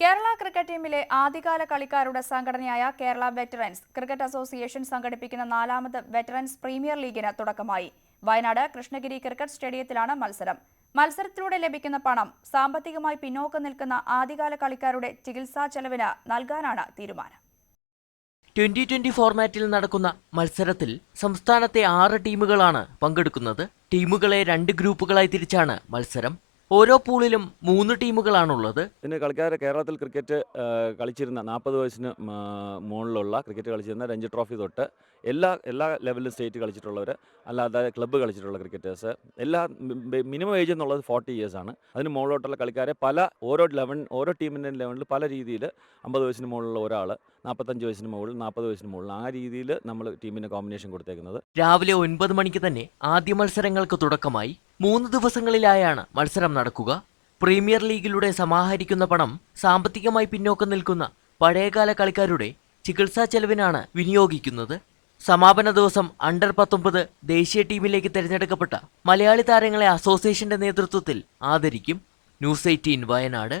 Kerala cricket ടീമിലെ ആദ്യകാല കളിക്കാരുടെ സംഘടനയായ കേരള വെറ്ററൻസ് ക്രിക്കറ്റ് അസോസിയേഷൻ സംഘടിപ്പിക്കുന്ന 4ാമത് വെറ്ററൻസ് പ്രീമിയർ ലീഗിന് തുടക്കമായി. വയനാട് കൃഷ്ണഗിരി ക്രിക്കറ്റ് സ്റ്റേഡിയത്തിലാണ് മത്സരം. മത്സരത്തിലൂടെ ലഭിക്കുന്ന പണം സാമ്പത്തികമായി പിന്നോക്കം നിൽക്കുന്ന ആദ്യകാല കളിക്കാരുടെ ചികിത്സാ ചെലവിന് നൽകാനാണ് തീരുമാനം. 2020 ഫോർമാറ്റിൽ നടക്കുന്ന മത്സരത്തിൽ സംസ്ഥാനത്തെ 6 ടീമുകളാണ് പങ്കെടുക്കുന്നത്. ടീമുകളെ 2 ഗ്രൂപ്പുകളായി തിരിച്ചാണ് മത്സരം. ഓരോ പൂളിലും 3 ടീമുകളാണുള്ളത്. ഇതിന് കളിക്കാർ കേരളത്തിൽ ക്രിക്കറ്റ് കളിച്ചിരുന്ന 40 വയസ്സിന് മുകളിലുള്ള ക്രിക്കറ്റ് കളിച്ചിരുന്ന രഞ്ജി ട്രോഫി തൊട്ട് എല്ലാ ലെവലിലും സ്റ്റേറ്റ് കളിച്ചിട്ടുള്ളവർ, അല്ലാതെ ക്ലബ്ബ് കളിച്ചിട്ടുള്ള ക്രിക്കറ്റേഴ്സ്, മിനിമം ഏജ് എന്നുള്ളത് 40 ഇയേഴ്സ് ആണ്. അതിന് മുകളിലോട്ടുള്ള കളിക്കാരെ ഓരോ ടീമിൻ്റെ ലെവലിൽ പല രീതിയിൽ 50 വയസ്സിന് മുകളിലുള്ള ഒരാൾ, 45 വയസ്സിന് മുകളിൽ, 40 വയസ്സിന് മുകളിൽ, ആ രീതിയിൽ നമ്മൾ ടീമിന് കോമ്പിനേഷൻ കൊടുത്തേക്കുന്നത്. രാവിലെ 9 മണിക്ക് തന്നെ ആദ്യ മത്സരങ്ങൾക്ക് തുടക്കമായി. 3 ദിവസങ്ങളിലായാണ് മത്സരം നടക്കുക. പ്രീമിയർ ലീഗിലൂടെ സമാഹരിക്കുന്ന പണം സാമ്പത്തികമായി പിന്നോക്കം നിൽക്കുന്ന പഴയകാല കളിക്കാരുടെ ചികിത്സാ ചെലവിനാണ് വിനിയോഗിക്കുന്നത്. സമാപന ദിവസം അണ്ടർ 19 ദേശീയ ടീമിലേക്ക് തിരഞ്ഞെടുക്കപ്പെട്ട മലയാളി താരങ്ങളെ അസോസിയേഷന്റെ നേതൃത്വത്തിൽ ആദരിക്കും. ന്യൂസ് 18 വയനാട്.